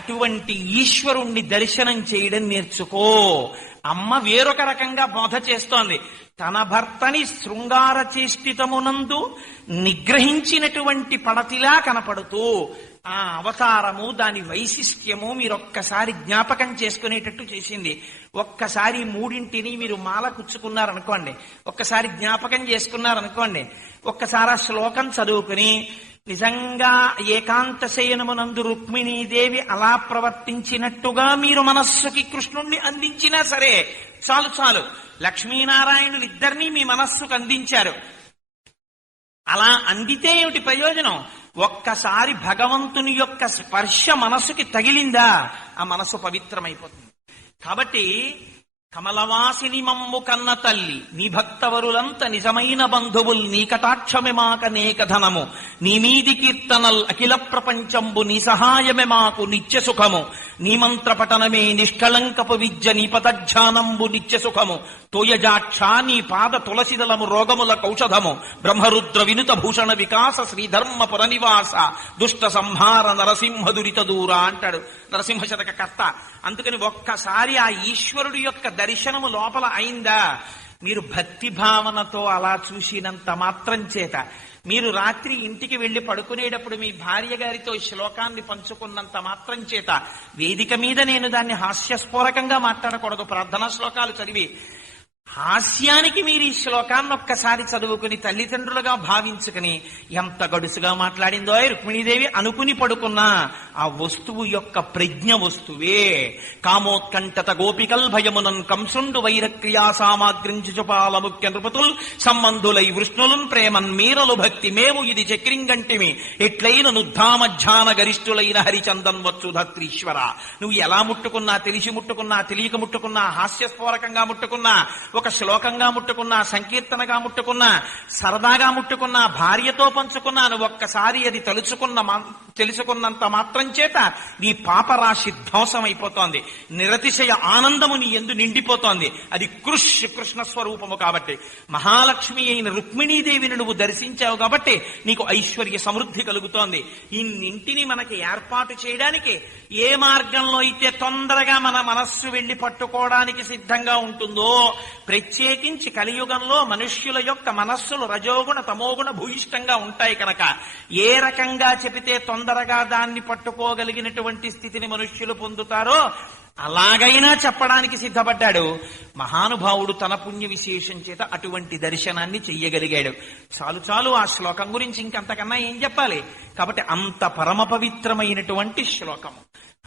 అటువంటి ఈశ్వరుణ్ణి దర్శనం చేయడం నేర్చుకో. అమ్మ వేరొక రకంగా బోధ చేస్తోంది. తన భర్తని శృంగార చేష్టితమునందు నిగ్రహించినటువంటి పడతిలా కనపడుతూ ఆ అవతారము, దాని వైశిష్ట్యము మీరొక్కసారి జ్ఞాపకం చేసుకునేటట్టు చేసింది. ఒక్కసారి మూడింటిని మీరు మాల కుచ్చుకున్నారనుకోండి, ఒక్కసారి జ్ఞాపకం చేసుకున్నారనుకోండి, ఒక్కసారి ఆ శ్లోకం చదువుకుని నిజంగా ఏకాంత శయనమునందు రుక్మిణీదేవి అలా ప్రవర్తించినట్టుగా మీరు మనస్సుకి కృష్ణుణ్ణి అందించినా సరే చాలు చాలు. లక్ష్మీనారాయణులు ఇద్దరినీ మీ మనస్సుకు అందించారు. అలా అందితే ఏమిటి ప్రయోజనం? ఒక్కసారి భగవంతుని యొక్క స్పర్శ మనసుకి తగిలిందా ఆ మనసు పవిత్రమైపోతుంది. కాబట్టి కమలవాసిని మమ్ము కన్న తల్లి నీ భక్తవరులంత నిజమైన బంధువుల్ నీ కటాక్షమే మాకనేక ధనము నీ మీది కీర్తనల్ అఖిల ప్రపంచంబు నీ సహాయమే మాకు నిత్య సుఖము నీ మంత్ర పఠనమే నిష్కళంకపు విద్య నీ పదధ్యానంబు నిత్య సుఖము తోయజాక్ష నీ పాద తులసిదలము రోగముల కౌషధము బ్రహ్మరుద్ర వినుత భూషణ వికాస శ్రీధర్మ పురనివాస దుష్ట సంహార నరసింహ దురిత దూర అంటాడు నరసింహ శతక కర్త. అందుకని ఒక్కసారి ఆ ఈశ్వరుడి యొక్క దర్శనము లోపల అయిందా, మీరు భక్తి భావనతో అలా చూసినంత మాత్రం చేత, మీరు రాత్రి ఇంటికి వెళ్లి పడుకునేటప్పుడు మీ భార్య గారితో శ్లోకాన్ని పంచుకున్నంత మాత్రం చేత, వేదిక మీద నేను దాన్ని హాస్యస్ఫోరకంగా మాట్లాడకూడదు, ప్రార్థనా శ్లోకాలు చదివి హాస్యానికి మీరు ఈ శ్లోకాన్ని ఒక్కసారి చదువుకుని తల్లిదండ్రులుగా భావించుకుని ఎంత గడుసుగా మాట్లాడిందో రుక్మిణీదేవి అనుకుని పడుకున్నా ఆ వస్తువు యొక్క ప్రజ్ఞ వస్తువే. కామోత్కంఠత గోపికల్ భయమునన్ కంసుండు వైరక్రియా సామాగ్రించుపాల ముఖ్య నృపతుల్ సంబంధులై వృష్ణులున్ ప్రేమన్ మీరలు భక్తి మేము ఇది చక్రింగంటిమి ఎట్లైన నుద్ధామధ్యాన గరిష్ఠులైన హరిచందన్ వచ్చు ధత్రీశ్వర. నువ్వు ఎలా ముట్టుకున్నా, తెలిసి ముట్టుకున్నా, తెలియక ముట్టుకున్నా, హాస్యస్ఫోరకంగా ముట్టుకున్నా, ఒక శ్లోకంగా ముట్టుకున్నా, సంకీర్తనగా ముట్టుకున్నా, సరదాగా ముట్టుకున్నా, భార్యతో పంచుకున్నా, నువ్వు ఒక్కసారి అది తెలుసుకున్నంత మాత్రం చేత నీ పాపరాశి ధ్వంసం అయిపోతోంది. నిరతిశయ ఆనందము నీ యందు నిండిపోతోంది. అది కృష్ణ స్వరూపము కాబట్టి. మహాలక్ష్మి అయిన రుక్మిణీదేవిని నువ్వు దర్శించావు కాబట్టి నీకు ఐశ్వర్య సమృద్ధి కలుగుతోంది. ఇన్నింటిని మనకి ఏర్పాటు చేయడానికి ఏ మార్గంలో అయితే తొందరగా మన మనస్సు వెళ్లి పట్టుకోవడానికి సిద్ధంగా ఉంటుందో, ప్రత్యేకించి కలియుగంలో మనుష్యుల యొక్క మనస్సులు రజోగుణ తమోగుణ భూయిష్టంగా ఉంటాయి కనుక ఏ రకంగా చెబితే తొందరగా దాన్ని పట్టుకోగలిగినటువంటి స్థితిని మనుష్యులు పొందుతారో అలాగైనా చెప్పడానికి సిద్ధపడ్డాడు మహానుభావుడు. తన పుణ్య విశేషం చేత అటువంటి దర్శనాన్ని చెయ్యగలిగాడు. చాలు చాలు, ఆ శ్లోకం గురించి ఇంకంతకన్నా ఏం చెప్పాలి. కాబట్టి అంత పరమ పవిత్రమైనటువంటి శ్లోకము.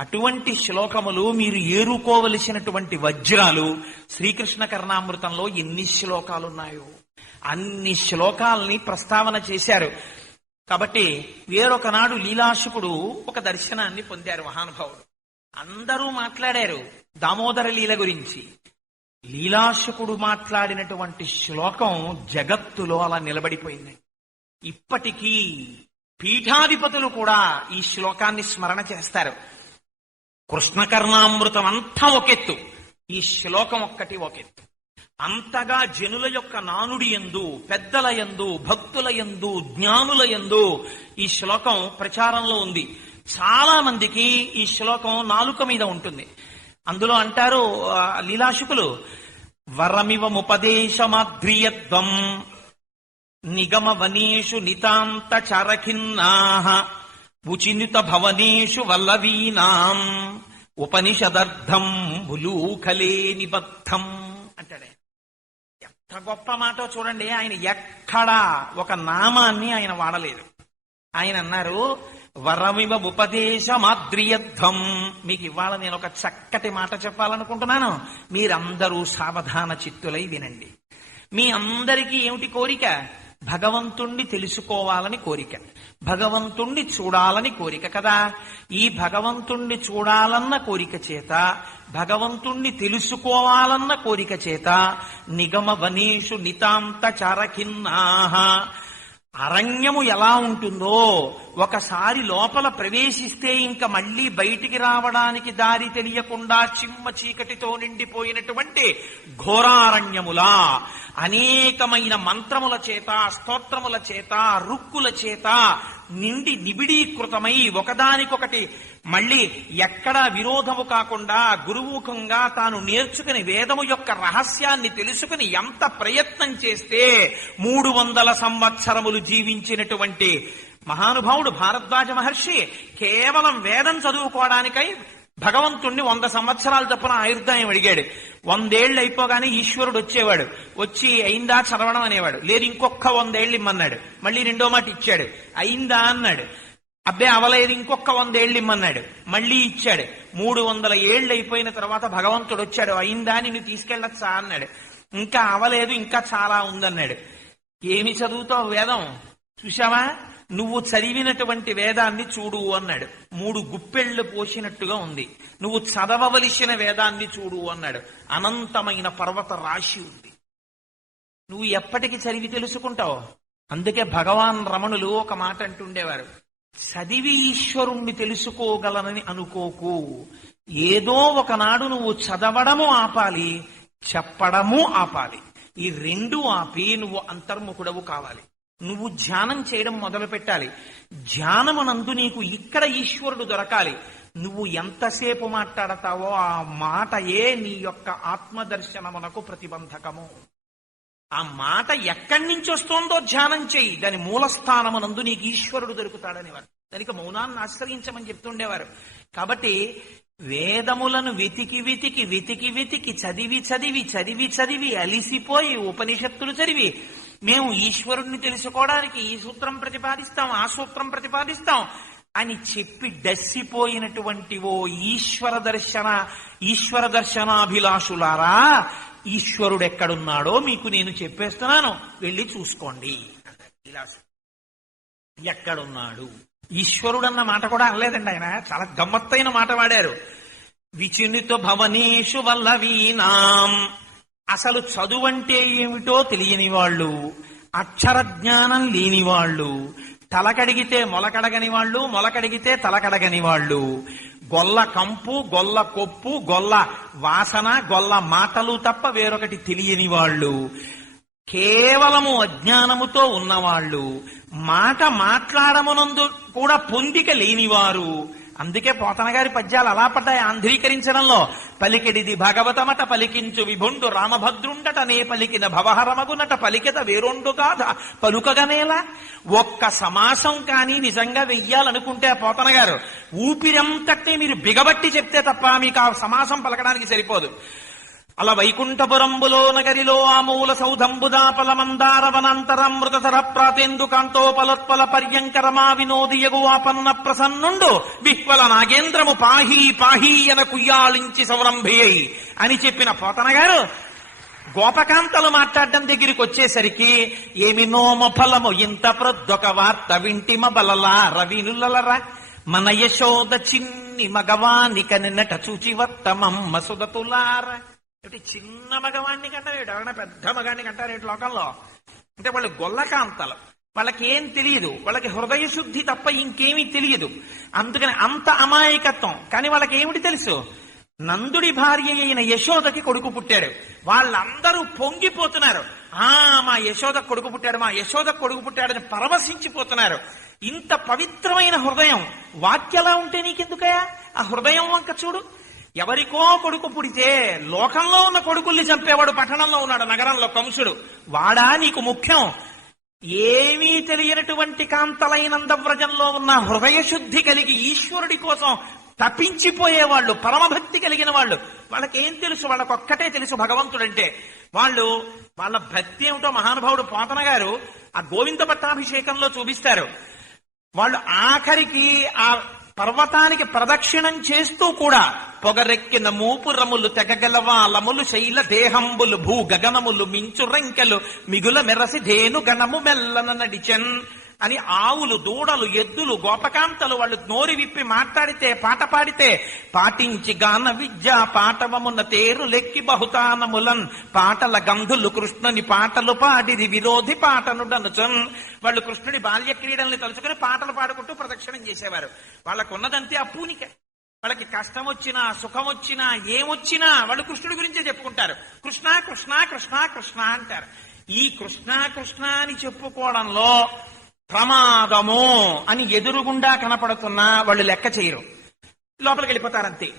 అటువంటి శ్లోకములు మీరు ఏరుకోవలసినటువంటి వజ్రాలు. శ్రీకృష్ణ కర్ణామృతంలో ఎన్ని శ్లోకాలున్నాయో అన్ని శ్లోకాలని ప్రస్తావన చేశారు. కాబట్టి వేరొకనాడు లీలాశుకుడు ఒక దర్శనాన్ని పొందారు మహానుభావుడు. అందరూ మాట్లాడారు దామోదర లీల గురించి. లీలాశుకుడు మాట్లాడినటువంటి శ్లోకం జగత్తులో అలా నిలబడిపోయింది. ఇప్పటికీ పీఠాధిపతులు కూడా ఈ శ్లోకాన్ని స్మరణ చేస్తారు. కృష్ణకర్ణామృతం అంతా ఒకెత్తు, ఈ శ్లోకం ఒక్కటి ఒకెత్తు. అంతగా జనుల యొక్క నానుడి యందు, పెద్దల యందు, భక్తుల యందు, జ్ఞానుల యందు ఈ శ్లోకం ప్రచారంలో ఉంది. చాలా మందికి ఈ శ్లోకం నాలుక మీద ఉంటుంది. అందులో అంటారు లీలాశుకులు, వరమివముపదేశమాద్రియత్వం నిగమ వనేషు నితాంత చరఖిన్నాః ఉచినిత భవనేషు వల్లవీనాం ఉపనిషదర్థం బులూఖలే నిబద్ధం అంటాడే. ఎంత గొప్ప మాటో చూడండి. ఆయన ఎక్కడా ఒక నామాన్ని ఆయన వాడలేదు. ఆయన అన్నారు వరమివ ఉపదేశమాద్రియధ్వం. మీకు ఇవాళ నేను ఒక చక్కటి మాట చెప్పాలనుకుంటున్నాను. మీరందరూ సావధాన చిత్తులై వినండి. మీ అందరికీ ఏమిటి కోరిక? భగవంతుణ్ణి తెలుసుకోవాలని కోరిక, భగవంతుణ్ణి చూడాలని కోరిక కదా. ఈ భగవంతుణ్ణి చూడాలన్న కోరిక చేత, భగవంతుణ్ణి తెలుసుకోవాలన్న కోరిక చేత నిగమ వనేషు నితాంత చారఖిన్నాః. అరణ్యము ఎలా ఉంటుందో, ఒకసారి లోపల ప్రవేశిస్తే ఇంకా మళ్ళీ బయటికి రావడానికి దారి తెలియకుండా చిమ్మ చీకటితో నిండిపోయినటువంటి ఘోరారణ్యములా అనేకమైన మంత్రముల చేత, స్తోత్రముల చేత, రుక్కుల చేత నిండి నిబిడీకృతమై ఒకదానికొకటి మళ్ళీ ఎక్కడా విరోధము కాకుండా గురుముఖంగా తాను నేర్చుకుని వేదము యొక్క రహస్యాన్ని తెలుసుకుని ఎంత ప్రయత్నం చేస్తే 300 సంవత్సరములు జీవించినటువంటి మహానుభావుడు భారద్వాజ మహర్షి కేవలం వేదం చదువుకోవడానికై భగవంతుణ్ణి 100 సంవత్సరాల తప్పున ఆయుర్దాయం అడిగాడు. 100 ఏళ్ళు అయిపోగానే ఈశ్వరుడు వచ్చేవాడు. వచ్చి అయిందా చదవడం అనేవాడు. లేదు ఇంకొక 100 ఏళ్ళు ఇమ్మన్నాడు. మళ్ళీ రెండో మాట ఇచ్చాడు. అయిందా అన్నాడు. అబ్బే అవలేదు ఇంకొక 100 ఏళ్ళు ఇమ్మన్నాడు. మళ్ళీ ఇచ్చాడు. 300 ఏళ్ళు అయిపోయిన తర్వాత భగవంతుడు వచ్చాడు. అయిందా నిన్ను తీసుకెళ్ళచ్చా అన్నాడు. ఇంకా అవలేదు ఇంకా చాలా ఉందన్నాడు. ఏమి చదువుతావు వేదం చూశావా, నువ్వు చదివినటువంటి వేదాన్ని చూడు అన్నాడు. 3 గుప్పెళ్లు పోసినట్టుగా ఉంది. నువ్వు చదవవలసిన వేదాన్ని చూడు అన్నాడు. అనంతమైన పర్వత రాశి ఉంది. నువ్వు ఎప్పటికి చదివి తెలుసుకుంటావు. అందుకే భగవాన్ రమణులు ఒక మాట అంటుండేవారు, చదివి ఈశ్వరుణ్ణి తెలుసుకోగలనని అనుకోకు. ఏదో ఒకనాడు నువ్వు చదవడము ఆపాలి, చెప్పడము ఆపాలి. ఈ 2 ఆపి నువ్వు అంతర్ముఖుడవు కావాలి. నువ్వు ధ్యానం చేయడం మొదలు పెట్టాలి. ధ్యానమునందు నీకు ఇక్కడ ఈశ్వరుడు దొరకాలి. నువ్వు ఎంతసేపు మాట్లాడతావో ఆ మాటయే నీ యొక్క ఆత్మదర్శనమునకు ప్రతిబంధకము. ఆ మాట ఎక్కడి నుంచి వస్తోందో ధ్యానం చేయి. దాని మూలస్థానమునందు నీకు ఈశ్వరుడు దొరుకుతాడనేవారు. దానికి మౌనాన్ని ఆశ్రయించమని చెప్తుండేవారు. కాబట్టి వేదములను వెతికి వెతికి వెతికి వెతికి చదివి చదివి చదివి చదివి అలిసిపోయి ఉపనిషత్తులు చదివి మేము ఈశ్వరుణ్ణి తెలుసుకోవడానికి ఈ సూత్రం ప్రతిపాదిస్తాం ఆ సూత్రం ప్రతిపాదిస్తాం అని చెప్పి డస్సిపోయినటువంటి ఓ ఈశ్వర దర్శనాభిలాషులారా, ఈశ్వరుడు ఎక్కడున్నాడో మీకు నేను చెప్పేస్తున్నాను, వెళ్ళి చూసుకోండి. ఇలా ఎక్కడున్నాడు ఈశ్వరుడు అన్న మాట కూడా అనలేదండి ఆయన. చాలా గమ్మత్తైన మాట వాడారు. విచినుత భవనేషు వల్లవీనాం. అసలు చదువు అంటే ఏమిటో తెలియని వాళ్ళు, అక్షర జ్ఞానం లేని వాళ్ళు, తలకడిగితే మొలకడగని వాళ్ళు, మొలకడిగితే తలకడగని వాళ్ళు, గొల్ల కంపు గొల్ల కొప్పు గొల్ల వాసన గొల్ల మాటలు తప్ప వేరొకటి తెలియని వాళ్ళు, కేవలము అజ్ఞానముతో ఉన్నవాళ్ళు, మాట మాట్లాడమునందు కూడా పొందిక లేనివారు. అందుకే పోతన గారి పద్యాలు అలా పడ్డాయి ఆంధ్రీకరించడంలో. పలికిడిది భగవతమట పలికించు విభుండు రామభద్రుండట నే పలికిన భవహరమగునట పలికిత వేరొండు కాద పలుకగనేలా. ఒక్క సమాసం కానీ నిజంగా వెయ్యాలనుకుంటే పోతన గారు ఊపిరంతటినీ మీరు బిగబట్టి చెప్తే తప్ప మీకు ఆ సమాసం పలకడానికి సరిపోదు. అలా వైకుంఠపురంబులో నగరిలో ఆమూల సౌధంబుదాపల మందార వనాంతరమృతధర ప్రాతేందు కాంతోపలోత్పల పర్యంకరమా వినోదియగు ఆపన్న ప్రసన్నుండు విహ్వల నాగేంద్రము పాహీ పాహీ అన కుయ్యాళించి సౌరంభేయై అని చెప్పిన పోతన గారు గోపకాంతలు మాట్లాడడం దగ్గరికి వచ్చేసరికి ఏమి నోమ ఫలము ఇంత ప్రొద్దొక వార్త వింటిమ బలలా రవినులరా మన యశోద చిన్ని మగవాని కనినట చూచివత్తమమ్మ సుదతులారా. అంటే చిన్న మగవాణ్ణి కంటారేడు, ఎవరైనా పెద్ద మగాన్ని కంటారేడు లోకంలో. అంటే వాళ్ళు గొల్లకాంతలు, వాళ్ళకి ఏం తెలియదు, వాళ్ళకి హృదయ శుద్ధి తప్ప ఇంకేమీ తెలియదు. అందుకని అంత అమాయకత్వం. కానీ వాళ్ళకి ఏమిటి తెలుసు, నందుడి భార్య అయిన యశోదకి కొడుకు పుట్టాడు. వాళ్ళందరూ పొంగిపోతున్నారు. మా యశోద కొడుకు పుట్టాడు, మా యశోద కొడుకు పుట్టాడని పరవశించిపోతున్నారు. ఇంత పవిత్రమైన హృదయం వాక్యలా ఉంటే నీకెందుకయా? ఆ హృదయం వంక చూడు. ఎవరికో కొడుకు పుడితే లోకంలో ఉన్న కొడుకుల్ని చంపేవాడు పట్టణంలో ఉన్నాడు, నగరంలో కంసుడు. వాడా నీకు ముఖ్యం? ఏమీ తెలియనటువంటి కాంతలైనందవ్రజంలో ఉన్న హృదయ శుద్ధి కలిగి ఈశ్వరుడి కోసం తప్పించిపోయేవాళ్ళు, పరమభక్తి కలిగిన వాళ్ళు, వాళ్ళకేం తెలుసు? వాళ్ళకొక్కటే తెలుసు భగవంతుడంటే. వాళ్ళ భక్తి ఏమిటో మహానుభావుడు పోతన గారు ఆ గోవింద పట్టాభిషేకంలో చూపిస్తారు. వాళ్ళు ఆఖరికి ఆ పర్వతానికి ప్రదక్షిణం చేస్తూ కూడా పొగరెక్కిన మూపురములు తెగగలవాలములు శైల దేహంబులు భూ గగనములు మించు రంకెలు మిగుల మెరసి ధేను గణము మెల్లన నడిచెన్ అని ఆవులు దూడలు ఎద్దులు గోపకాంతలు వాళ్ళు నోరి విప్పి మాట్లాడితే పాట పాడితే పాటించి గాన విద్య పాటవమున్న తేరు లెక్కి బహుతానములన్ పాటల గంధులు కృష్ణుని పాటలు పాడిది విరోధి పాటనుడనుచన్. వాళ్ళు కృష్ణుడి బాల్య క్రీడల్ని తలుచుకుని పాటలు పాడుకుంటూ ప్రదక్షిణం చేసేవారు. వాళ్ళకున్నదంతే ఆ పూనిక. వాళ్ళకి కష్టం వచ్చినా సుఖం వచ్చినా ఏమొచ్చినా వాళ్ళు కృష్ణుడి గురించే చెప్పుకుంటారు. కృష్ణ కృష్ణ కృష్ణ కృష్ణ అంటారు. ఈ కృష్ణ కృష్ణ అని చెప్పుకోవడంలో ప్రమాదము అని ఎదురుగుండా కనపడుతున్నా వాళ్ళు లెక్క చేయరు. లోపలికి వెళ్ళిపోతారంతే.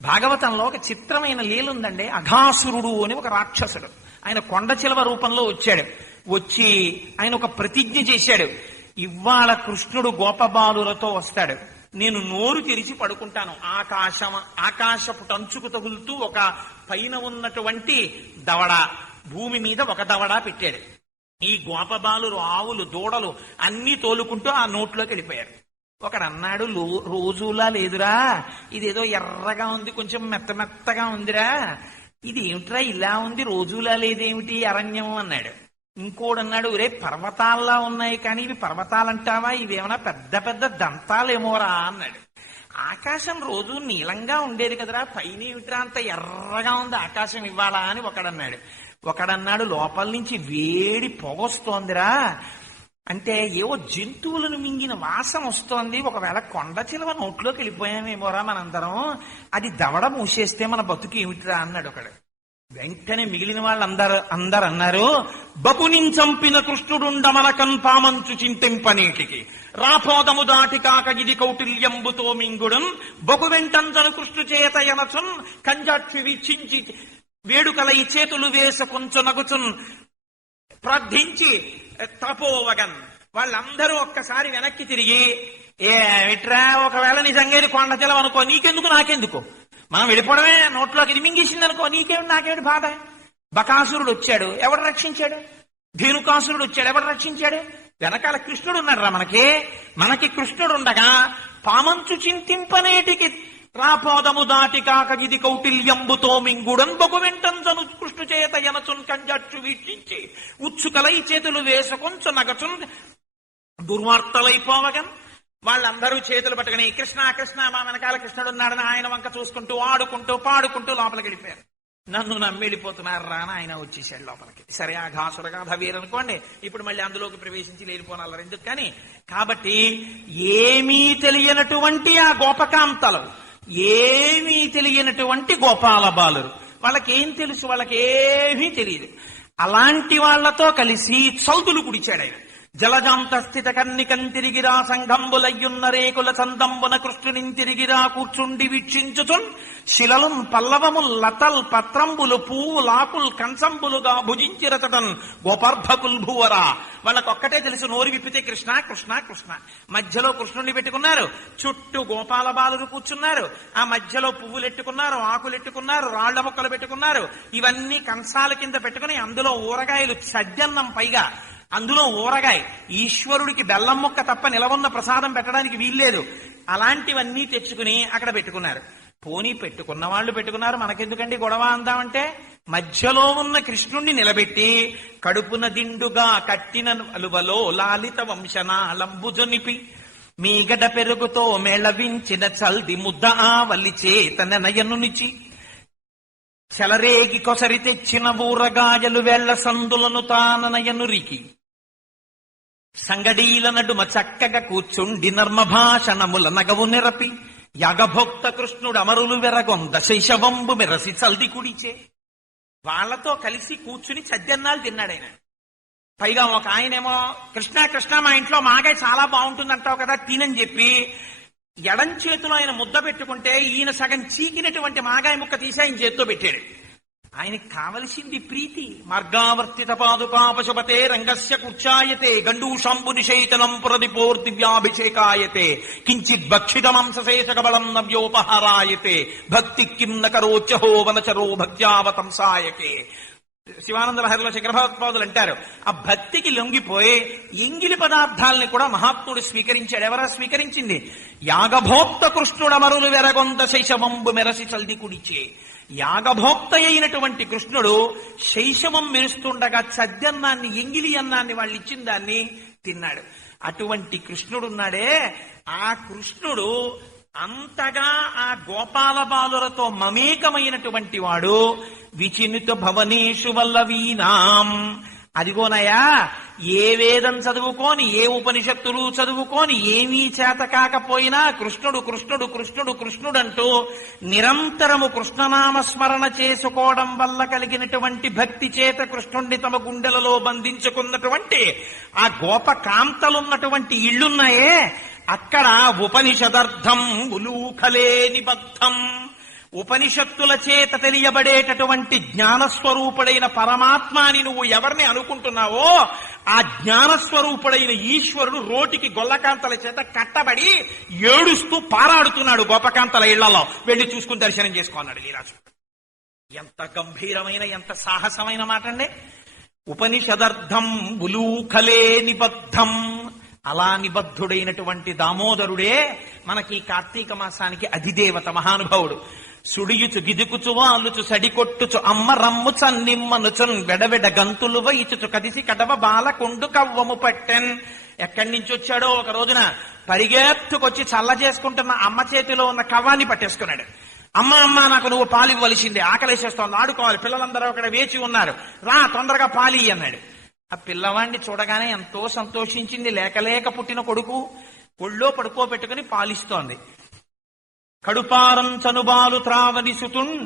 భాగవతంలో ఒక చిత్రమైన లీలుందండి. అఘాసురుడు అని ఒక రాక్షసుడు, ఆయన కొండ చిలవ రూపంలో వచ్చాడు. వచ్చి ఆయన ఒక ప్రతిజ్ఞ చేశాడు, ఇవాళ కృష్ణుడు గోపబాలులతో వస్తాడు, నేను నోరు తెరిచి పడుకుంటాను. ఆకాశపు టంచుకు తగులుతూ ఒక పైన ఉన్నటువంటి దవడ, భూమి మీద ఒక దవడ పెట్టాడు. ఈ గోపబాలురు ఆవులు దూడలు అన్ని తోలుకుంటూ ఆ నోట్లోకి వెళ్ళిపోయారు. ఒకడు అన్నాడు, రోజులా లేదురా, ఇదేదో ఎర్రగా ఉంది, కొంచెం మెత్త మెత్తగా ఉందిరా, ఇది ఏమిట్రా ఇలా ఉంది, రోజులా లేదేమిటి అరణ్యం అన్నాడు. ఇంకోడు అన్నాడు, రే పర్వతాల్లా ఉన్నాయి కానీ ఇవి పర్వతాలంటావా, ఇవేమన్నా పెద్ద పెద్ద దంతాలేమోరా అన్నాడు. ఆకాశం రోజు నీలంగా ఉండేది కదరా, పైన ఏమిట్రా అంత ఎర్రగా ఉంది ఆకాశం ఇవ్వాలా అని ఒకడన్నాడు, లోపల నుంచి వేడి పొగొస్తోందిరా, అంటే ఏవో జంతువులను మింగిన వాసన వస్తోంది, ఒకవేళ కొండ చిలవ నోట్లోకి వెళ్ళిపోయామేమోరా మనందరం, అది దవడ మూసేస్తే మన బతుకు ఏమిట్రా అన్నాడు ఒకడు. వెంటనే మిగిలిన వాళ్ళందరూ అన్నారు, బపునిం చంపిన కృష్ణుడుండమలకన్ పామంచు చింతింపనీటికి రాపోదము దాటి కాక ఇది కౌటిల్యంబుతో మింగుడున్ బగు వెంటంచను కృష్ణు చేత ఎనచున్ కంజాక్షి వీక్షించి వేడుకలై చేతులు వేస కొంచెం నగుచున్ ప్రార్థించి తపోవగన్. వాళ్ళందరూ ఒక్కసారి వెనక్కి తిరిగి, ఏమిట్రా ఒకవేళ నిజంగా ఇది కొండ చిలవ అనుకో, నీకెందుకు నాకెందుకు, మనం వెళ్ళిపోవడమే, నోట్లోకి ఇది మింగేసింది అనుకో, నీకేమిటి నాకేమిటి బాధ. బకాసురుడు వచ్చాడు, ఎవడు రక్షించాడు? ధేనుకాసురుడు వచ్చాడు, ఎవడు రక్షించాడు? వెనకాల కృష్ణుడు ఉన్నాడు రా మనకి కృష్ణుడు ఉండగా పామంచు చింతింపనేటికి రాపోదము దాటి కాక ఇది కౌటిల్యంబుతో మింగుడన్ బొగు వెంటంచను కృష్ణు చేత ఎనచున్ కంజచ్చు వీక్షించి ఉత్సుకలై చేతులు వేసుకొంచు నగచున్ దుర్వార్తలైపోవగన్. వాళ్ళందరూ చేతులు పట్టుకుని కృష్ణ కృష్ణ మా వెనకాల కృష్ణుడు ఉన్నాడని ఆయన వంక చూసుకుంటూ ఆడుకుంటూ పాడుకుంటూ లోపలికి వెళ్ళిపోయారు. నన్ను నమ్మి వెళ్ళిపోతున్నారు రాని ఆయన వచ్చేసాడు లోపలికి. సరే ఆ ఘాసురగాథ వేరనుకోండి, ఇప్పుడు మళ్ళీ అందులోకి ప్రవేశించి లేనిపోనాలరు ఎందుకు కానీ. కాబట్టి ఏమీ తెలియనటువంటి ఆ గోపకాంతలు, ఏమీ తెలియనటువంటి గోపాల బాలురు, వాళ్ళకేం తెలుసు, వాళ్ళకేమీ తెలియదు. అలాంటి వాళ్లతో కలిసి చౌతులు కుడిచాడు ఆయన. జలజాంత స్థిత కన్నికం తిరిగిరా సంఘంబులయ్యున్న రేకుల చందంబున కృష్ణుని తిరిగిరా కూర్చుండి వీక్షించుచున్ శిలలున్ పల్లవముల్ లతల్ పత్రంబులు పువ్వులాకుల్ కంచంబులుగా భుజించిరతటన్ గోపార్భకుల్ భూవరా. వాళ్ళకొక్కటే తెలుసు, నోరు విప్పితే కృష్ణ కృష్ణ కృష్ణ. మధ్యలో కృష్ణుడిని పెట్టుకున్నారు, చుట్టూ గోపాల బాలురు కూర్చున్నారు, ఆ మధ్యలో పువ్వులెట్టుకున్నారు, ఆకులెట్టుకున్నారు, రాళ్ల మొక్కలు పెట్టుకున్నారు. ఇవన్నీ కంసాల కింద పెట్టుకుని అందులో ఊరగాయలు సజ్జన్నం, పైగా అందులో ఊరగాయ. ఈశ్వరుడికి బెల్లం ముక్క తప్ప నిలవన్న ప్రసాదం పెట్టడానికి వీల్లేదు. అలాంటివన్నీ తెచ్చుకుని అక్కడ పెట్టుకున్నారు. పోనీ పెట్టుకున్న వాళ్ళు పెట్టుకున్నారు, మనకెందుకండి గొడవ అందామంటే. మధ్యలో ఉన్న కృష్ణుణ్ణి నిలబెట్టి కడుపున దిండుగా కట్టిన అలువలో లాలిత వంశన లంబుజొనిపి మీగడ పెరుగుతో మేళవించిన చల్ది ముద్ద ఆవలి చేతన నయనునిచి చెలరేగి కొసరి తెచ్చిన ఊరగాయలు వేళ్ల సందులను తాననయనురికి సంగడీల నడుమ చక్కగా కూర్చుండి నర్మభాషణముల నగవు నిరపి యాగభోక్త కృష్ణుడు అమరులు వెరగొంద శైశవంబు మెరసి చల్ది కుడిచే. వాళ్లతో కలిసి కూర్చుని సజ్జన్నాలు తిన్నాడు ఆయన. పైగా ఒక ఆయనేమో కృష్ణ కృష్ణ మా ఇంట్లో మాగాయ చాలా బాగుంటుందంటావు కదా తినని చెప్పి ఎడం చేతిలో ఆయన ముద్ద పెట్టుకుంటే ఈయన సగం చీకినటువంటి మాగాయ ముక్క తీసి ఆయన చేతితో పెట్టాడు. ఆయనకి కావలసింది ప్రీతి. మార్గావర్తిత పాదుకా పశుపతే రంగస్య కుర్చాయతే గండూషంబు నిశైతనం ప్రదిపోర్ దివ్యాభిషేకాయతే కించిత్ భక్షిత మాంసశేషక బలం నవ్యోపహారాయతే భక్తి కిం నకరోచహో వనచరో భక్త్యావతంసాయకే. శివానంద లహరిలో శంకరభగవత్పాదులు అంటారు, ఆ భక్తికి లొంగిపోయి ఎంగిలి పదార్థాలని కూడా మహాత్ముడు స్వీకరించాడు. ఎవరా స్వీకరించింది? యాగభోక్త కృష్ణుడమరులు వెరగొంద శైశవంబు మెరసి చల్ది కుడిచే. యాగభోక్త అయినటువంటి కృష్ణుడు శైశవం మెరుస్తుండగా చద్దన్నాన్ని, ఎంగిలి అన్నాన్ని వాళ్ళు ఇచ్చిన దాన్ని తిన్నాడు. అటువంటి కృష్ణుడున్నాడే, ఆ కృష్ణుడు అంతగా ఆ గోపాల బాలులతో మమేకమైనటువంటి వాడు. విచినుత భవనేషు వల్లవీనాం, అదిగోనయా ఏ వేదం చదువుకోని ఏ ఉపనిషత్తులు చదువుకోని ఏమీ చేత కాకపోయినా కృష్ణుడు కృష్ణుడు కృష్ణుడు కృష్ణుడు అంటూ నిరంతరము కృష్ణనామస్మరణ చేసుకోవడం వల్ల కలిగినటువంటి భక్తి చేత కృష్ణుణ్ణి తమ గుండెలలో బంధించుకున్నటువంటి ఆ గోపకాంతలున్నటువంటి ఇళ్లున్నాయే అక్కడ ఉపనిషదర్థం ఉలూఖలే నిబద్ధం, ఉపనిషత్తుల చేత తెలియబడేటటువంటి జ్ఞానస్వరూపుడైన పరమాత్మాని నువ్వు ఎవరిని అనుకుంటున్నావో ఆ జ్ఞానస్వరూపుడైన ఈశ్వరుడు రోటికి గొల్లకాంతల చేత కట్టబడి ఏడుస్తూ పారాడుతున్నాడు గోపకాంతల ఇళ్లలో. వెళ్లి చూసుకుని దర్శనం చేసుకున్నాడు లీలాసు. ఎంత గంభీరమైన ఎంత సాహసమైన మాట అండి. ఉపనిషదర్థం ఉలూఖలే నిబద్ధం, అలా నిబద్ధుడైనటువంటి దామోదరుడే మనకి కార్తీక మాసానికి అధిదేవత, మహానుభావుడు. సుడియుచు గిదుకుచు వాలుచు సడికొట్టుచు అమ్మ రమ్ము చన్నిమ్మనుచున్ వెడవెడ గంతులు వైచుచు కదిసి కడవ బాల కొండు కవ్వము పట్టెన్. ఎక్కడి నుంచి వచ్చాడో ఒక రోజున పరిగెత్తుకొచ్చి చల్ల చేసుకుంటున్న అమ్మ చేతిలో ఉన్న కవ్వాన్ని పట్టేసుకున్నాడు. అమ్మ అమ్మ నాకు నువ్వు పాలు ఇవ్వవలసిందే, ఆకలేసేస్తోంది, ఆడుకోవాలి, పిల్లలందరూ అక్కడ వేచి ఉన్నారు, రా తొందరగా పాలి అన్నాడు. ఆ పిల్లవాడిని చూడగానే ఎంతో సంతోషించింది. లేకలేక పుట్టిన కొడుకు ఒళ్ళో పడుకోబెట్టుకుని పాలిస్తోంది. కడుపారం చనుబాలు త్రావని సుతున్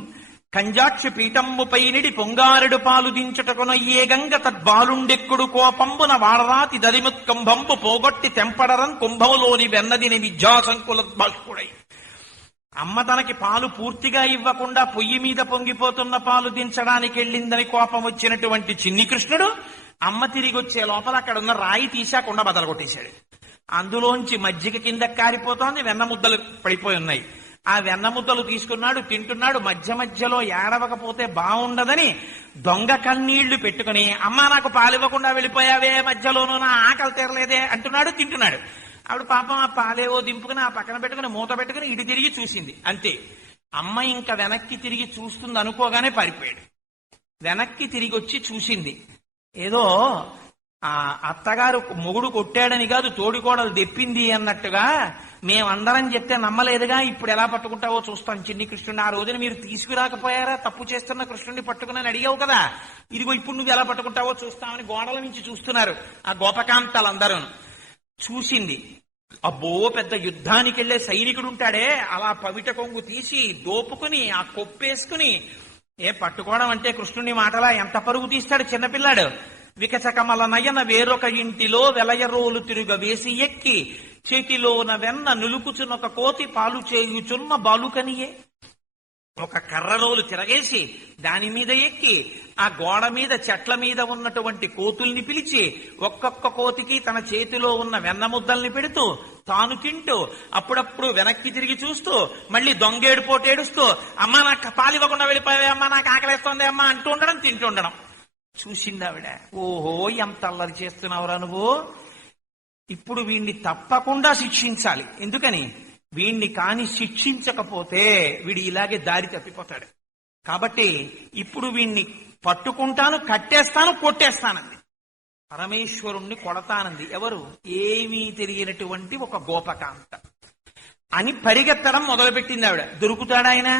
కంజాక్షి పీఠంబు పైనిడి పొంగారెడు పాలు దించుటకునయ్యే గంగ తద్బాలుండెక్కుడు కోపంబున వాడరాతి దరిముత్కంభంబు పోగొట్టి తెంపడరం కుంభములోని వెన్నదిని విద్యాసంకులద్భాష్కుడై. అమ్మ తనకి పాలు పూర్తిగా ఇవ్వకుండా పొయ్యి మీద పొంగిపోతున్న పాలు దించడానికి వెళ్ళిందని కోపం వచ్చినటువంటి చిన్ని కృష్ణుడు అమ్మ తిరిగి వచ్చే లోపల అక్కడ ఉన్న రాయి తీసా కుండ బదలు కొట్టేశాడు. అందులోంచి మజ్జిగ కింద కారిపోతోంది, వెన్న ముద్దలు పడిపోయి ఉన్నాయి. ఆ వెన్న ముద్దలు తీసుకున్నాడు, తింటున్నాడు. మధ్య మధ్యలో ఏడవకపోతే బాగుండదని దొంగ కన్నీళ్లు పెట్టుకుని అమ్మా నాకు పాలివ్వకుండా వెళ్ళిపోయావే, మధ్యలోనూ నా ఆకలి తీరలేదే అంటున్నాడు, తింటున్నాడు. ఆవిడ పాపం ఆ పాలేవో దింపుకుని ఆ పక్కన పెట్టుకుని మూత పెట్టుకుని ఇటు తిరిగి చూసింది. అంతే. అమ్మ ఇంకా వెనక్కి తిరిగి చూస్తుంది అనుకోగానే పారిపోయాడు. వెనక్కి తిరిగి వచ్చి చూసింది. ఏదో ఆ అత్తగారు మొగుడు కొట్టాడని కాదు, తోడికోడలు దెప్పింది అన్నట్టుగా మేమందరం చెప్తే నమ్మలేదుగా, ఇప్పుడు ఎలా పట్టుకుంటావో చూస్తాం చిన్ని కృష్ణుడిని. ఆ రోజున మీరు తీసుకురాకపోయారా, తప్పు చేస్తున్న కృష్ణుడిని పట్టుకుని అడిగావు కదా, ఇదిగో ఇప్పుడు నువ్వు ఎలా పట్టుకుంటావో చూస్తామని గోడల నుంచి చూస్తున్నారు ఆ గోపకాంతాలందరూ. చూసింది. అబ్బో పెద్ద యుద్ధానికి వెళ్లే సైనికుడు ఉంటాడే, అలా పవిట కొంగు తీసి దోపుకుని ఆ కొప్పేసుకుని పట్టుకోవడం అంటే కృష్ణుని మాటలా ఎంత పరుగు తీస్తాడు చిన్నపిల్లాడు. వికచకమల నయన వేరొక ఇంటిలో వెలయరోలు తిరుగ వేసి ఎక్కి చేతిలోన వెన్న నులుకుచునొక కోతి పాలు చేయుచున్న బాలుకనియే. ఒక కర్రరోలు తిరగేసి దాని మీద ఎక్కి ఆ గోడ మీద చెట్ల మీద ఉన్నటువంటి కోతుల్ని పిలిచి ఒక్కొక్క కోతికి తన చేతిలో ఉన్న వెన్న ముద్దల్ని పెడుతూ తాను తింటూ అప్పుడప్పుడు వెనక్కి తిరిగి చూస్తూ మళ్ళీ దొంగేడు పోటేడుస్తూ అమ్మా నాకు పాలివ్వకుండా వెళ్ళిపోయావే అమ్మా, నాకు ఆకలేస్తోంది అమ్మా అంటూ ఉండడం, తింటూ ఉండడం. చూసింది ఆవిడ. ఓహో ఎంత అల్లరి చేస్తున్నావురా నువ్వు, ఇప్పుడు వీణ్ణి తప్పకుండా శిక్షించాలి. ఎందుకని? వీణ్ణి కాని శిక్షించకపోతే వీడు ఇలాగే దారి తప్పిపోతాడు. కాబట్టి ఇప్పుడు వీణ్ణి పట్టుకుంటాను, కట్టేస్తాను, కొట్టేస్తానంది. పరమేశ్వరుణ్ణి కొడతానంది. ఎవరు? ఏమీ తెలియనటువంటి ఒక గోపకాంత అని పరిగెత్తడం మొదలుపెట్టింది ఆవిడ. దొరుకుతాడా ఆయన?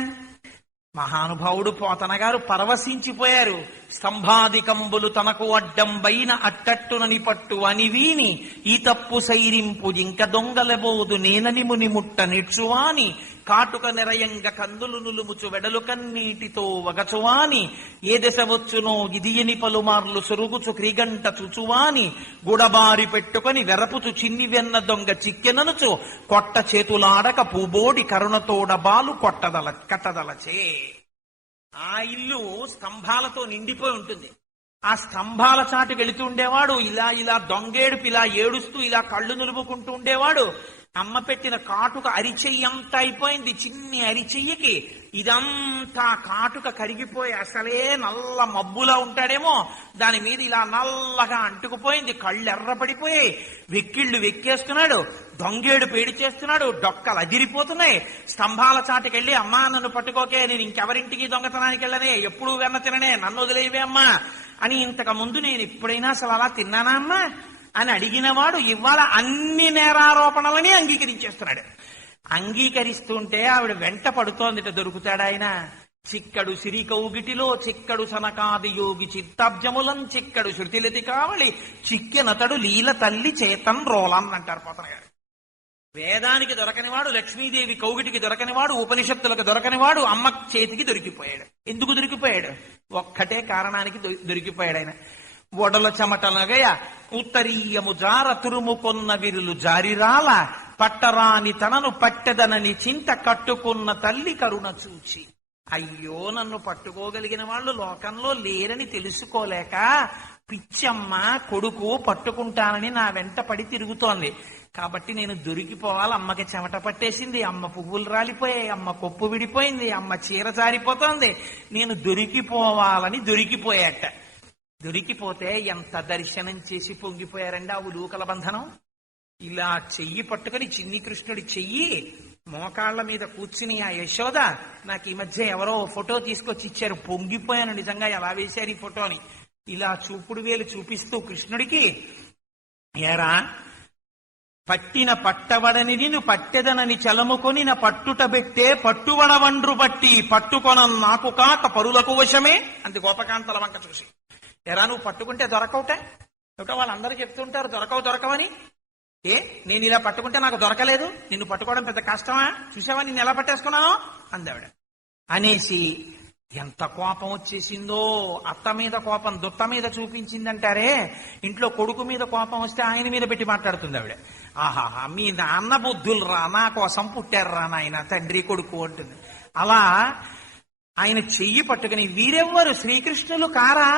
మహానుభావుడు పోతన గారు పరవశించిపోయారు. స్తంభాదికంబులు తనకు అడ్డంబైన అట్టట్టునని పట్టు అని వీని ఈ తప్పు సైరింపు ఇంక దొంగలబోదు నేనని ముని ముట్ట నిడ్చువాని కాటుక నిరయంగ కందులు నులుముచు వెడలు కన్నీటితో వగచువాని ఏ దశ వచ్చునో ఇదియని పలుమార్లు సొరుగుచు క్రిగంట చుచువాని గుడబారి పెట్టుకొని వెరపుచు చిన్ని వెన్న దొంగ చిక్కెననుచు కొట్ట చేతులాడక పూబోడి కరుణతోడ బాలు కట్టదలచే. ఆ ఇల్లు స్తంభాలతో నిండిపోయి ఉంటుంది. ఆ స్తంభాల చాటు వెళుతూ ఉండేవాడు. ఇలా ఇలా దొంగేడుపు ఇలా ఏడుస్తూ ఇలా కళ్ళు నులుముకుంటూ ఉండేవాడు. అమ్మ పెట్టిన కాటుక అరిచెయ్యంతా అయిపోయింది. చిన్ని అరిచెయ్యకి ఇదంతా కాటుక కరిగిపోయి అసలే నల్ల మబ్బులా ఉంటాడేమో, దాని మీద ఇలా నల్లగా అంటుకుపోయింది. కళ్ళు ఎర్రపడిపోయాయి. వెక్కిళ్ళు వెక్కేస్తున్నాడు. దొంగేడు పేడి చేస్తున్నాడు. డొక్కలు అదిరిపోతున్నాయి. స్తంభాల చాటుకెళ్ళి అమ్మా నన్ను పట్టుకోకే, నేను ఇంకెవరింటికి దొంగతనానికి వెళ్ళనే, ఎప్పుడూ వెన్న తిననే, నన్ను వదిలేవే అమ్మా అని ఇంతకు ముందు నేను ఎప్పుడైనా అసలు అలా తిన్నానా అమ్మా అని అడిగినవాడు ఇవాళ అన్ని నేరారోపణలని అంగీకరించేస్తున్నాడు. అంగీకరిస్తుంటే ఆవిడ వెంట పడుతోందిట. దొరుకుతాడా ఆయన? చిక్కడు సిరి కౌగిటిలో చిక్కడు సనకాది యోగి చిత్తాబ్జములం చిక్కడు శృతిలతి కావళి చిక్కెనతడు లీల తల్లి చేతన్ రోలన్ అంటారు పోతన గారు. వేదానికి దొరకనివాడు, లక్ష్మీదేవి కౌగిటికి దొరకనివాడు, ఉపనిషత్తులకు దొరకనివాడు అమ్మ చేతికి దొరికిపోయాడు. ఎందుకు దొరికిపోయాడు? ఒక్కటే కారణానికి దొరికిపోయాడు ఆయన. ఒడల చెమటలగయ ఉత్తరీయము జార తురుముకొన్న విరులు జారిరాల పట్టరాని తనను పట్టెదనని చింత కట్టుకున్న తల్లి కరుణ చూచి. అయ్యో, నన్ను పట్టుకోగలిగిన వాళ్ళు లోకంలో లేరని తెలుసుకోలేక పిచ్చమ్మ కొడుకు పట్టుకుంటానని నా వెంట పడి తిరుగుతోంది. కాబట్టి నేను దొరికిపోవాలి. అమ్మకి చెమట పట్టేసింది, అమ్మ పువ్వులు రాలిపోయాయి, అమ్మ కొప్పు విడిపోయింది, అమ్మ చీర జారిపోతోంది. నేను దొరికిపోవాలని దొరికిపోయాట. దొరికిపోతే ఎంత దర్శనం చేసి పొంగిపోయారండి ఆ ఉలూకల బంధనం. ఇలా చెయ్యి పట్టుకుని చిన్ని కృష్ణుడి చెయ్యి మోకాళ్ల మీద కూర్చుని ఆ యశోద నాకు ఈ మధ్య ఎవరో ఫోటో తీసుకొచ్చి ఇచ్చారు, పొంగిపోయాను నిజంగా, ఎలా వేశారు ఈ ఫోటోని. ఇలా చూపుడు వేలు చూపిస్తూ కృష్ణుడికి, ఏరా పట్టిన పట్టవడని నిన్ను పట్టెదనని చలముకొని నా పట్టుట బెట్టే పట్టువడవండ్రు బట్టి పట్టుకొన నాకు కాక పరులకు వశమే అంది గోపకాంతల వంక చూసి. ఎరా నువ్వు పట్టుకుంటే దొరకవుటే ఏమిటో వాళ్ళందరూ చెప్తుంటారు, దొరకవని. నేను ఇలా పట్టుకుంటే నాకు దొరకలేదు, నిన్ను పట్టుకోవడం పెద్ద కష్టమా, చూసావా నిన్ను ఎలా పట్టేసుకున్నానో అందావిడ. అనేసి ఎంత కోపం వచ్చేసిందో. అత్త మీద కోపం దుత్త మీద చూపించిందంటారే, ఇంట్లో కొడుకు మీద కోపం వస్తే ఆయన మీద పెట్టి మాట్లాడుతుంది ఆవిడ. ఆహాహా, మీ నాన్న బుద్ధులు రా, నా కోసం పుట్టారా నాయన, తండ్రి కొడుకు అంటుంది. అలా ఆయన చెయ్యి పట్టుకుని, వీరెవ్వరు శ్రీకృష్ణులు కారా,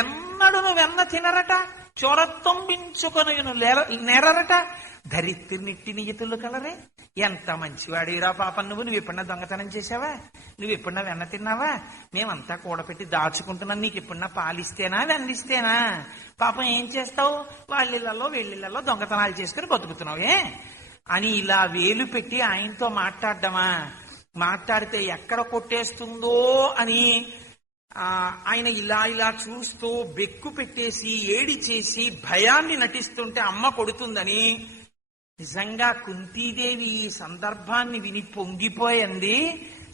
ఎన్నడు నువ్వెన్న తినరట, చొరతొంబించుకొని నెరరట, ధరిత్రినిట్టి నియతులు కలరే. ఎంత మంచివాడిరా పాపం నువ్వు ఎప్పుడన్నా దొంగతనం చేసావా, నువ్వు ఎప్పుడన్నా వెన్న తిన్నావా, మేమంతా కూడపెట్టి దాచుకుంటున్నాం, నీకు ఎప్పుడన్నా పాలిస్తేనా వెన్నిస్తేనా, పాపం ఏం చేస్తావు, వాళ్ళిళ్లలో వీళ్ళిళ్లలో దొంగతనాలు చేసుకుని బతుకుతున్నావే అని ఇలా వేలు పెట్టి ఆయనతో మాట్లాడమా. మాట్లాడితే ఎక్కడ కొట్టేస్తుందో అని ఆయన ఇలా ఇలా చూస్తూ బెక్కు పెట్టేసి ఏడి చేసి భయాన్ని నటిస్తుంటే అమ్మ కొడుతుందని నిజంగా కుంతీదేవి ఈ సందర్భాన్ని విని పొంగిపోయింది.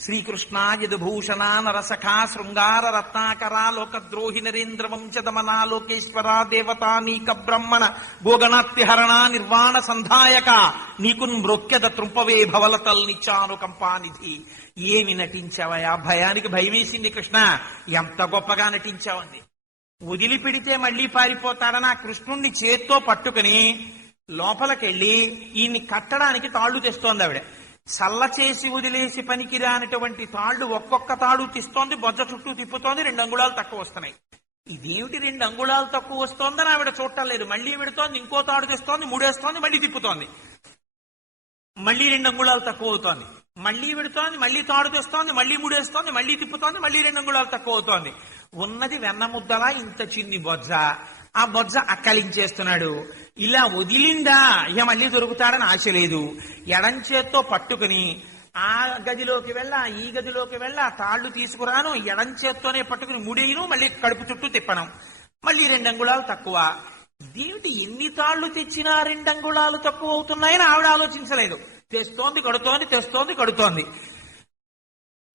శ్రీకృష్ణ యదుభూషణ నరసఖా శృంగార రత్నాకరా లోకద్రోహి నరేంద్ర వంశదమనా లోకేశ్వర దేవతానీక బ్రహ్మణ భోగనాత్యహరణ నిర్వాణ సంధాయక నీకు మ్రొక్కెద త్రుంపవే భవలతల్ నిచ్చాను కంపానిధి. ఏమి నటించావయా, భయానికి భయమేసింది కృష్ణ, ఎంత గొప్పగా నటించావంది. వదిలిపెడితే మళ్లీ పారిపోతాడని ఆ కృష్ణుణ్ణి చేత్తో పట్టుకుని లోపలికెళ్ళి ఈయన్ని కట్టడానికి తాళ్లు తెస్తోంది ఆవిడ. సల్ల చేసి వదిలేసి పనికిరానటువంటి తాళ్లు ఒక్కొక్క తాడు తీస్తోంది, బొజ్జ చుట్టూ తిప్పుతోంది, 2 అంగుళాలు తక్కువ వస్తున్నాయి. ఇదేమిటి 2 అంగుళాలు తక్కువ వస్తోందని ఆవిడ చూడటం లేదు. మళ్లీ విడుతోంది, ఇంకో తాడు తెస్తోంది, 3 వేస్తోంది, మళ్లీ తిప్పుతోంది, మళ్లీ 2 అంగుళాలు తక్కువ అవుతోంది, మళ్లీ విడుతోంది, మళ్లీ తాడు తెస్తోంది, మళ్లీ 3 వేస్తోంది, మళ్లీ తిప్పుతోంది, మళ్లీ 2 అంగుళాలు తక్కువ అవుతోంది. ఉన్నది వెన్న ముద్దలా ఇంత చిన్ని బొజ్జ, ఆ బొజ్జ అక్కలించేస్తున్నాడు. ఇలా వదిలిందా ఇక మళ్ళీ దొరుకుతాడని ఆశ లేదు. ఎడం చేత్తో పట్టుకుని ఆ గదిలోకి వెళ్ళా, ఈ గదిలోకి వెళ్ళా, తాళ్లు తీసుకురాను, ఎడం చేత్తోనే పట్టుకుని ముడేయను, మళ్ళీ కడుపు చుట్టూ తిప్పను, మళ్ళీ 2 అంగుళాలు తక్కువ. ఇదేమిటి ఎన్ని తాళ్లు తెచ్చినా 2 అంగుళాలు తక్కువ అవుతున్నాయని ఆవిడ ఆలోచించలేదు. తెస్తోంది కడుతోంది, తెస్తోంది కడుతోంది.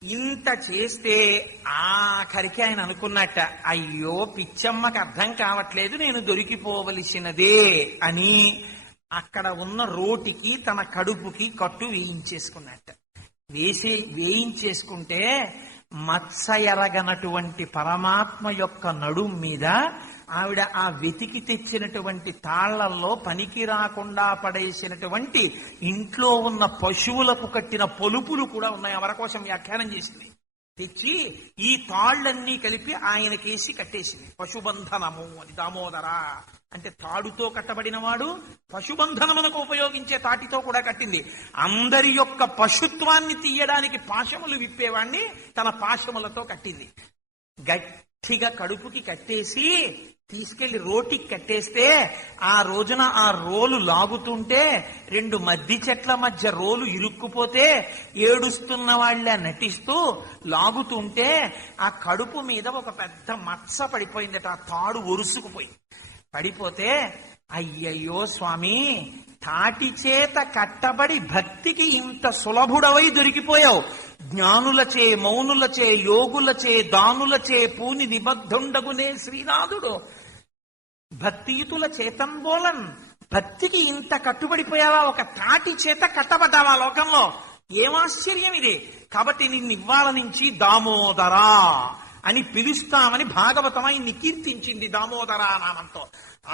ఇంత చేస్తే ఆఖరికి ఆయన అనుకున్నట్ట, అయ్యో పిచ్చమ్మకి అర్థం కావట్లేదు, నేను దొరికిపోవలసినదే అని అక్కడ ఉన్న రోటికి తన కడుపుకి కట్టు వేయించేసుకున్నట్ట. వేయించేసుకుంటే మత్స ఎరగనటువంటి పరమాత్మ యొక్క నడుం మీద ఆవిడ ఆ వెతికి తెచ్చినటువంటి తాళ్లల్లో పనికి రాకుండా పడేసినటువంటి ఇంట్లో ఉన్న పశువులకు కట్టిన పొలుపులు కూడా ఉన్నాయి. ఎవరి కోసం వ్యాఖ్యానం చేసింది. తెచ్చి ఈ తాళ్లన్నీ కలిపి ఆయనకేసి కట్టేసింది. పశుబంధనము అని. దామోదర అంటే తాడుతో కట్టబడిన వాడు, పశుబంధనమునకు ఉపయోగించే తాటితో కూడా కట్టింది. అందరి యొక్క పశుత్వాన్ని తీయడానికి పాశములు విప్పేవాణ్ణి తన పాశములతో కట్టింది. గట్టిగా కడుపుకి కట్టేసి తీసుకెళ్లి రోటికి కట్టేస్తే ఆ రోజున ఆ రోలు లాగుతుంటే 2 మద్ది చెట్ల మధ్య రోలు ఇరుక్కుపోతే ఏడుస్తున్న వాళ్ళ నటిస్తూ లాగుతుంటే ఆ కడుపు మీద ఒక పెద్ద మచ్చ పడిపోయిందట. ఆ తాడు ఒరుసుకుపోయింది. పడిపోతే అయ్యయ్యో స్వామి తాటి చేత కట్టబడి భక్తికి ఇంత సులభుడవై దొరికిపోయావు. జ్ఞానులచే మౌనులచే యోగులచే దానులచే పూని నిబద్ధుండగునే శ్రీనాథుడు భక్తియుతుల చేతంబోలన్. భక్తికి ఇంత కట్టుబడిపోయావా? ఒక తాటి చేత కట్టబడ్డావా లోకంలో? ఏమాశ్చర్యం ఇది! కాబట్టి నిన్ను ఇవ్వాల నుంచి దామోదరా అని పిలుస్తామని భాగవతం ఆయన్ని కీర్తించింది దామోదరా నామంతో.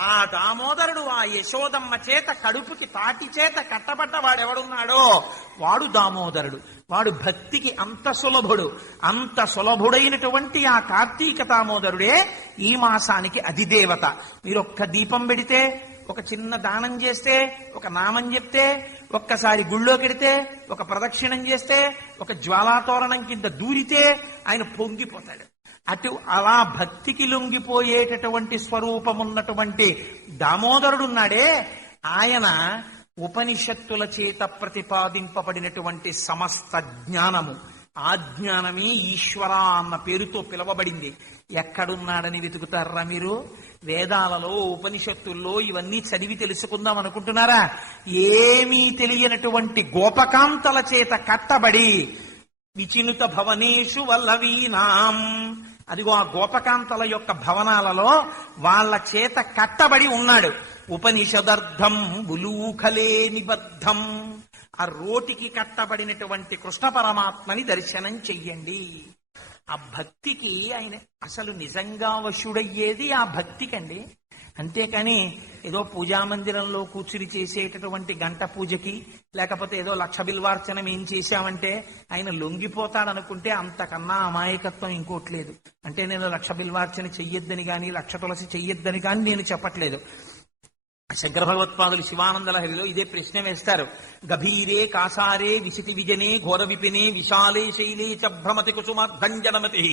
ఆ దామోదరుడు ఆ యశోదమ్మ చేత కడుపుకి తాటి చేత కట్టబడ్డ వాడెవడున్నాడో వాడు దామోదరుడు. వాడు భక్తికి అంత సులభుడు. అంత సులభుడైనటువంటి ఆ కార్తీక దామోదరుడే ఈ మాసానికి అధిదేవత. మీరు ఒక్క దీపం పెడితే, ఒక చిన్న దానం చేస్తే, ఒక నామం చెప్తే, ఒక్కసారి గుళ్ళోకెడితే, ఒక ప్రదక్షిణం చేస్తే, ఒక జ్వాలాతోరణం కింద దూరితే ఆయన పొంగిపోతాడు. అలా భక్తికి లొంగిపోయేటటువంటి స్వరూపమున్నటువంటి దామోదరుడున్నాడే, ఆయన ఉపనిషత్తుల చేత ప్రతిపాదింపబడినటువంటి సమస్త జ్ఞానము, ఆ జ్ఞానమే ఈశ్వర అన్న పేరుతో పిలవబడింది. ఎక్కడున్నాడని వెతుకుతారా మీరు? వేదాలలో ఉపనిషత్తుల్లో ఇవన్నీ చదివి తెలుసుకుందాం అనుకుంటున్నారా? ఏమీ తెలియనటువంటి గోపకాంతల చేత కట్టబడి విచినుత భవనేషు వల్లవీనాం, అదిగో ఆ గోపకాంతల యొక్క భవనాలలో వాళ్ళ చేత కట్టబడి ఉన్నాడు. ఉపనిషదర్థం ఉలూఖలే నిబద్ధం, ఆ రోటికి కట్టబడినటువంటి కృష్ణ పరమాత్మని దర్శనం చెయ్యండి. ఆ భక్తికి ఆయన అసలు నిజంగా వశుడయ్యేది ఆ భక్తికండి. అంతేకాని ఏదో పూజామందిరంలో కూర్చుని చేసేటటువంటి గంట పూజకి, లేకపోతే ఏదో లక్ష బిల్వార్చనం ఏం చేశామంటే ఆయన లొంగిపోతాడనుకుంటే అంతకన్నా అమాయకత్వం ఇంకోట్లేదు. అంటే నేను లక్ష బిల్వార్చన చెయ్యొద్దని కానీ, లక్ష తులసి చెయ్యొద్దని కానీ నేను చెప్పట్లేదు. శంకర భగవత్పాదులు శివానంద లహరిలో ఇదే ప్రశ్న వేస్తారు. గభీరే కాసారే విశితి విజనే ఘోర విపినే విశాలే శైలే చ భ్రమతి కుసుమర్ధంజనమతి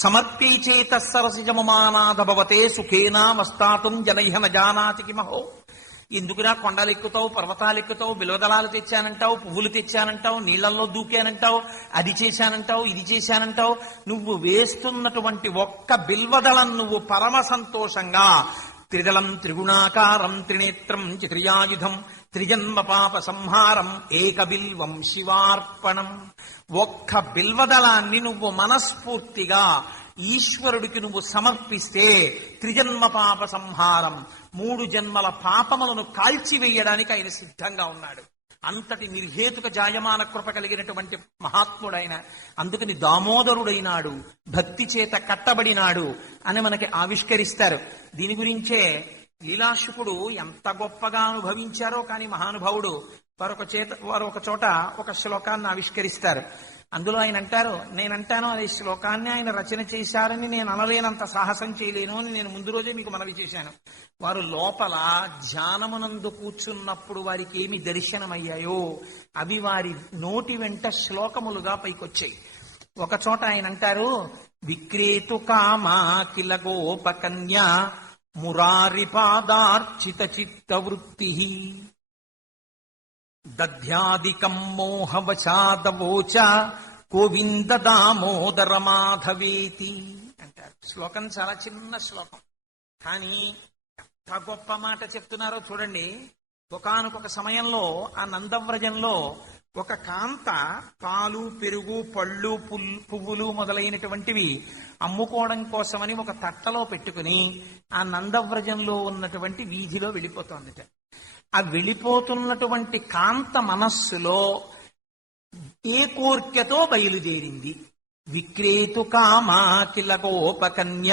సమర్ప్యై చేత సరసిజమమానాథ భవతే సుఖేనా వస్తాతుం జనైహ న జానాతి కిమహో. ఎందుకురా కొండలు ఎక్కుతావు, పర్వతాలు ఎక్కుతావు, బిల్వదళాలు తెచ్చానంటావు, పువ్వులు తెచ్చానంటావు, నీళ్లలో దూకానంటావు, అది చేశానంటావు, ఇది చేశానంటావు. నువ్వు వేస్తున్నటువంటి ఒక్క బిల్వదళం నువ్వు పరమ సంతోషంగా త్రిదళం త్రిగుణాకారం త్రినేత్రం చిత్రియాయుధం త్రిజన్మ పాప సంహారం ఏక బిల్వం శివార్పణం. ఒక్క బిల్వదళాన్ని నువ్వు మనస్ఫూర్తిగా ఈశ్వరుడికి నువ్వు సమర్పిస్తే త్రిజన్మ పాప సంహారం, 3 జన్మల పాపములను కాల్చివేయడానికి ఆయన సిద్ధంగా ఉన్నాడు. అంతటి నిర్హేతుక జాయమాన కృప కలిగినటువంటి మహాత్ముడైన, అందుకని దామోదరుడైనాడు, భక్తి చేత కట్టబడినాడు అని మనకి ఆవిష్కరిస్తారు. దీని గురించే లీలాశుకుడు ఎంత గొప్పగా అనుభవించారో కానీ మహానుభావుడు వారొక చోట ఒక శ్లోకాన్ని ఆవిష్కరిస్తారు. అందులో ఆయన అంటారు, నేనంటాను అది శ్లోకాన్ని ఆయన రచన చేశారని నేను అనలేనంత సాహసం చేయలేను అని నేను ముందు రోజే మీకు మనవి చేశాను. వారు లోపల ధ్యానమునందు కూర్చున్నప్పుడు వారికి ఏమి దర్శనమయ్యాయో అవి వారి నోటి వెంట శ్లోకములుగా పైకొచ్చాయి. ఒక చోట ఆయన అంటారు, విక్రేతు కామా కిల గోపకన్య మురారి పాదార్చిత చిత్త వృత్తి దధ్యాదికం మోహవశాదవోచ గోవింద దామోదర మాధవేతి అంటారు. శ్లోకం చాలా చిన్న శ్లోకం, కానీ ఎంత గొప్ప మాట చెప్తున్నారో చూడండి. ఒకానొక సమయంలో ఆ నందవ్రజంలో ఒక కాంత పాలు, పెరుగు, పళ్ళు, పువ్వులు మొదలైనటువంటివి అమ్ముకోవడం కోసమని ఒక తట్టలో పెట్టుకుని ఆ నందవ్రజంలో ఉన్నటువంటి వీధిలో వెళ్ళిపోతోందిట. ఆ వెళ్ళిపోతున్నటువంటి కాంత మనస్సులో ఏ కోర్కెతో బయలుదేరింది. విక్రేతు కామా కిల గోపకన్య,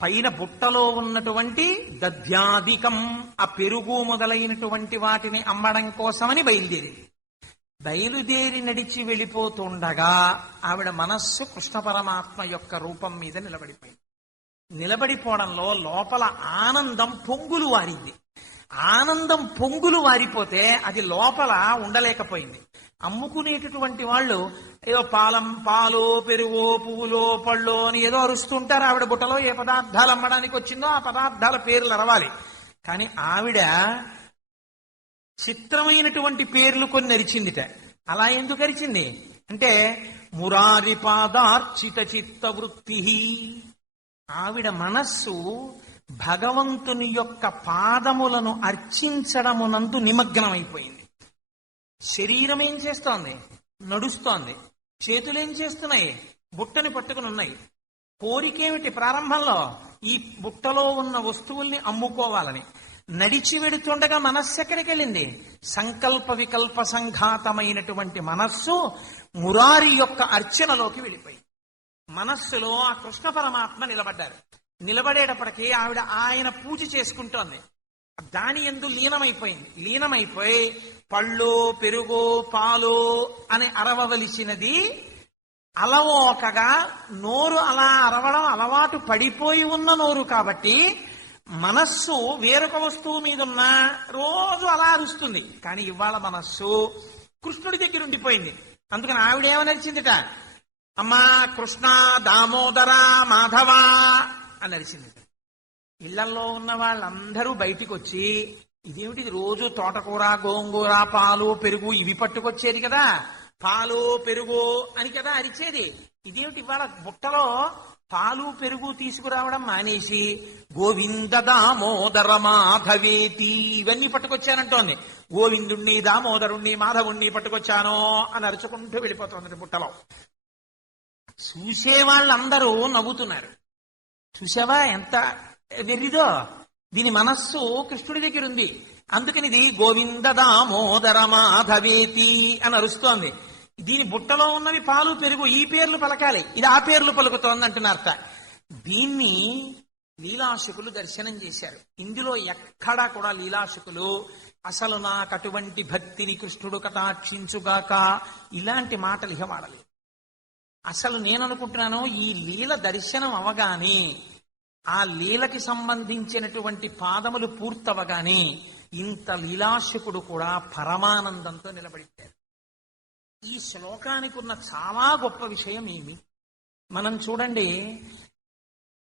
పైన బుట్టలో ఉన్నటువంటి దధ్యాదికం, ఆ పెరుగు మొదలైనటువంటి వాటిని అమ్మడం కోసమని బయలుదేరింది. బయలుదేరి నడిచి వెళ్ళిపోతుండగా ఆవిడ మనస్సు కృష్ణ పరమాత్మ యొక్క రూపం మీద నిలబడిపోయింది. నిలబడిపోవడంలో లోపల ఆనందం పొంగులు వారింది. ఆనందం పొంగులు వారిపోతే అది లోపల ఉండలేకపోయింది. అమ్ముకునేటటువంటి వాళ్ళు ఏదో పాలు, పెరుగో, పువ్వులో, పళ్ళో అని ఏదో అరుస్తుంటారు. ఆవిడ బుట్టలో ఏ పదార్థాలు అమ్మడానికి వచ్చిందో ఆ పదార్థాల పేర్లు అరవాలి. కానీ ఆవిడ చిత్రమైనటువంటి పేర్లు కొన్ని అరిచిందిట. అలా ఎందుకు అరిచింది అంటే మురారి పాదార్చిత చిత్త వృత్తి. ఆవిడ మనస్సు భగవంతుని యొక్క పాదములను అర్చించడమునందు నిమగ్నమైపోయింది. శరీరం ఏం చేస్తోంది? నడుస్తోంది. చేతులు ఏం చేస్తున్నాయి? బుట్టని పట్టుకుని ఉన్నాయి. కోరికేమిటి ప్రారంభంలో? ఈ బుట్టలో ఉన్న వస్తువుల్ని అమ్ముకోవాలని. నడిచి వెడుతుండగా మనస్సు ఎక్కడికి వెళ్ళింది? సంకల్ప వికల్ప సంఘాతమైనటువంటి మనస్సు మురారి యొక్క అర్చనలోకి వెళ్ళిపోయింది. మనస్సులో ఆ కృష్ణ పరమాత్మ నిలబడ్డారు. నిలబడేటప్పటికీ ఆవిడ ఆయన పూజ చేసుకుంటోంది. దాని యందు లీనమైపోయింది. లీనమైపోయి పళ్ళు పెరుగు పాలు అని అరవవలసినది అలవోకగా నోరు అలా అరవడం అలవాటు పడిపోయి ఉన్న నోరు కాబట్టి మనస్సు వేరొక వస్తువు మీద ఉన్న రోజు అలా అరుస్తుంది. కానీ ఇవాళ మనస్సు కృష్ణుడి దగ్గర ఉండిపోయింది. అందుకని ఆవిడేమనరిచిందిట? అమ్మా కృష్ణ దామోదర మాధవ అని అరిచింది. ఇళ్లలో ఉన్న వాళ్ళందరూ బయటికి వచ్చి ఇదేమిటి రోజు తోటకూర గోంగూర పాలు పెరుగు ఇవి పట్టుకొచ్చేది కదా, పాలు పెరుగు అని కదా అరిచేది. ఇదేమిటి ఇవాళ బుట్టలో పాలు పెరుగు తీసుకురావడం మానేసి గోవింద దామోదర మాధవేతి ఇవన్నీ పట్టుకొచ్చానంటోంది. గోవిందుణ్ణి దామోదరుణ్ణి మాధవుణ్ణి పట్టుకొచ్చానో అని అరుచుకుంటూ వెళ్ళిపోతుంది బుట్టలో. చూసే వాళ్ళందరూ నవ్వుతున్నారు. చూసావా ఎంత వెర్రిదో? దీని మనస్సు కృష్ణుడి దగ్గర ఉంది. అందుకని ఇది గోవింద దామోదర మాధవేతి అని అరుస్తోంది. దీని బుట్టలో ఉన్నవి పాలు పెరుగు, ఈ పేర్లు పలకాలి, ఇది ఆ పేర్లు పలుకుతోంది అంటున్నారట. దీన్ని లీలాశకులు దర్శనం చేశారు. ఇందులో ఎక్కడా కూడా లీలాశకులు అసలు నాకు అటువంటి భక్తిని కృష్ణుడు కటాక్షించుగాక ఇలాంటి మాటలు ఇక వాడలేదు. అసలు నేను అనుకుంటున్నాను ఈ లీల దర్శనం అవగానే, ఆ లీలకి సంబంధించినటువంటి పాదములు పూర్తవగానే ఇంత లీలాశకుడు కూడా పరమానందంతో నిలబడిపోయారు. ఈ శ్లోకానికి ఉన్న చాలా గొప్ప విషయం ఏమి మనం చూడండి.